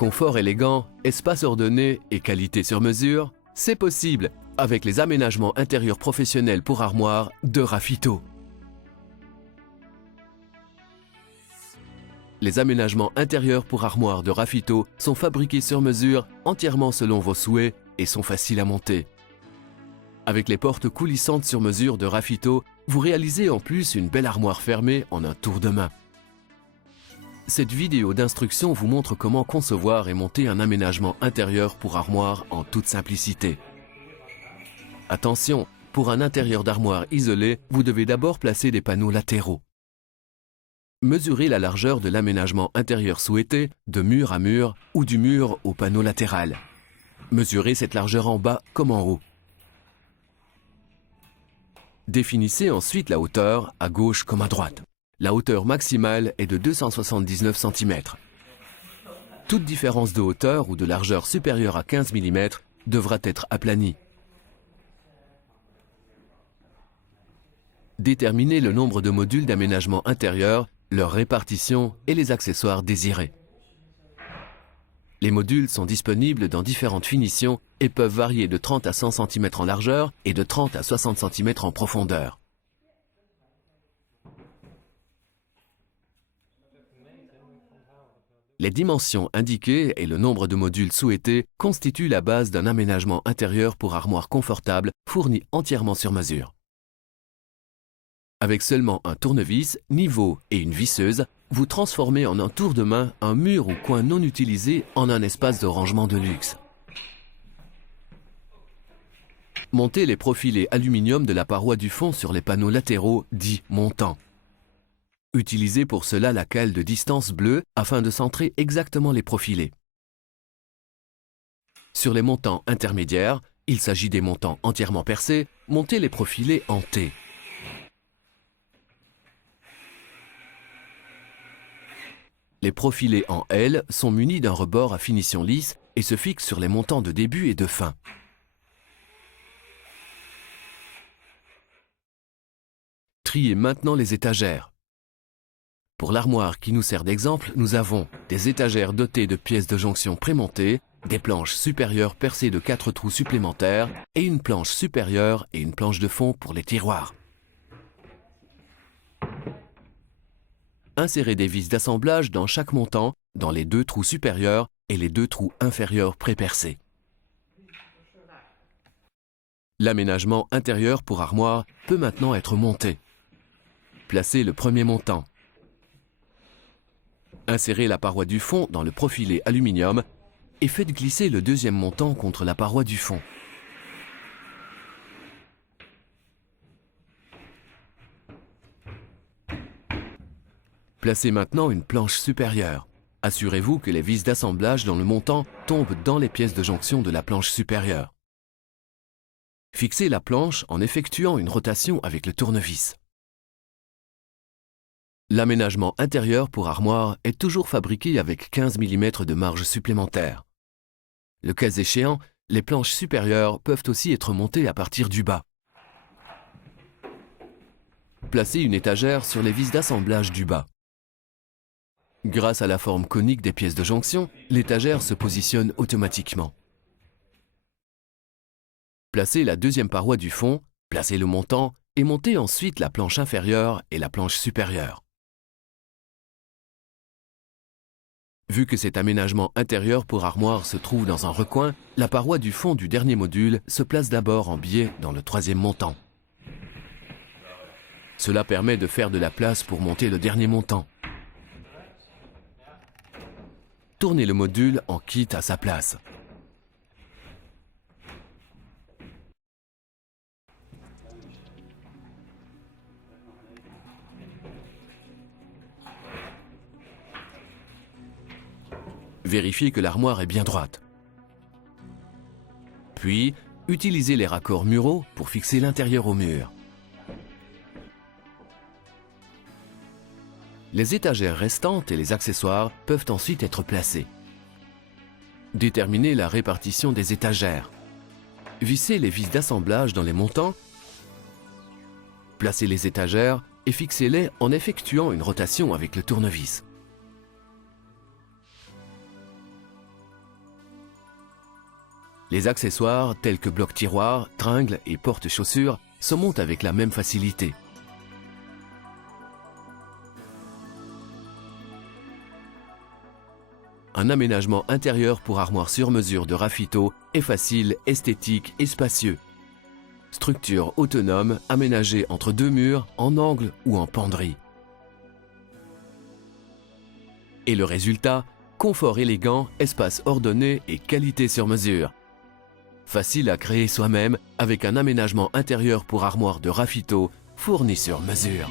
Confort élégant, espace ordonné et qualité sur mesure, c'est possible avec les aménagements intérieurs professionnels pour armoire de Rafito. Les aménagements intérieurs pour armoire de Rafito sont fabriqués sur mesure, entièrement selon vos souhaits et sont faciles à monter. Avec les portes coulissantes sur mesure de Rafito, vous réalisez en plus une belle armoire fermée en un tour de main. Cette vidéo d'instruction vous montre comment concevoir et monter un aménagement intérieur pour armoire en toute simplicité. Attention, pour un intérieur d'armoire isolé, vous devez d'abord placer des panneaux latéraux. Mesurez la largeur de l'aménagement intérieur souhaité, de mur à mur ou du mur au panneau latéral. Mesurez cette largeur en bas comme en haut. Définissez ensuite la hauteur, à gauche comme à droite. La hauteur maximale est de 279 cm. Toute différence de hauteur ou de largeur supérieure à 15 mm devra être aplanie. Déterminez le nombre de modules d'aménagement intérieur, leur répartition et les accessoires désirés. Les modules sont disponibles dans différentes finitions et peuvent varier de 30 à 100 cm en largeur et de 30 à 60 cm en profondeur. Les dimensions indiquées et le nombre de modules souhaités constituent la base d'un aménagement intérieur pour armoire confortable fourni entièrement sur mesure. Avec seulement un tournevis, niveau et une visseuse, vous transformez en un tour de main un mur ou coin non utilisé en un espace de rangement de luxe. Montez les profilés aluminium de la paroi du fond sur les panneaux latéraux dits montants. Utilisez pour cela la cale de distance bleue afin de centrer exactement les profilés. Sur les montants intermédiaires, il s'agit des montants entièrement percés, montez les profilés en T. Les profilés en L sont munis d'un rebord à finition lisse et se fixent sur les montants de début et de fin. Triez maintenant les étagères. Pour l'armoire qui nous sert d'exemple, nous avons des étagères dotées de pièces de jonction prémontées, des planches supérieures percées de 4 trous supplémentaires et une planche supérieure et une planche de fond pour les tiroirs. Insérez des vis d'assemblage dans chaque montant, dans les 2 trous supérieurs et les 2 trous inférieurs pré-percés. L'aménagement intérieur pour armoire peut maintenant être monté. Placez le premier montant. Insérez la paroi du fond dans le profilé aluminium et faites glisser le deuxième montant contre la paroi du fond. Placez maintenant une planche supérieure. Assurez-vous que les vis d'assemblage dans le montant tombent dans les pièces de jonction de la planche supérieure. Fixez la planche en effectuant une rotation avec le tournevis. L'aménagement intérieur pour armoire est toujours fabriqué avec 15 mm de marge supplémentaire. Le cas échéant, les planches supérieures peuvent aussi être montées à partir du bas. Placez une étagère sur les vis d'assemblage du bas. Grâce à la forme conique des pièces de jonction, l'étagère se positionne automatiquement. Placez la deuxième paroi du fond, placez le montant et montez ensuite la planche inférieure et la planche supérieure. Vu que cet aménagement intérieur pour armoire se trouve dans un recoin, la paroi du fond du dernier module se place d'abord en biais dans le troisième montant. Cela permet de faire de la place pour monter le dernier montant. Tournez le module en kit à sa place. Vérifiez que l'armoire est bien droite. Puis, utilisez les raccords muraux pour fixer l'intérieur au mur. Les étagères restantes et les accessoires peuvent ensuite être placés. Déterminez la répartition des étagères. Vissez les vis d'assemblage dans les montants. Placez les étagères et fixez-les en effectuant une rotation avec le tournevis. Les accessoires tels que blocs-tiroirs, tringles et porte-chaussures se montent avec la même facilité. Un aménagement intérieur pour armoire sur mesure de Raffito est facile, esthétique et spacieux. Structure autonome aménagée entre deux murs, en angle ou en penderie. Et le résultat, confort élégant, espace ordonné et qualité sur mesure. Facile à créer soi-même avec un aménagement intérieur pour armoire de Raffito fourni sur mesure.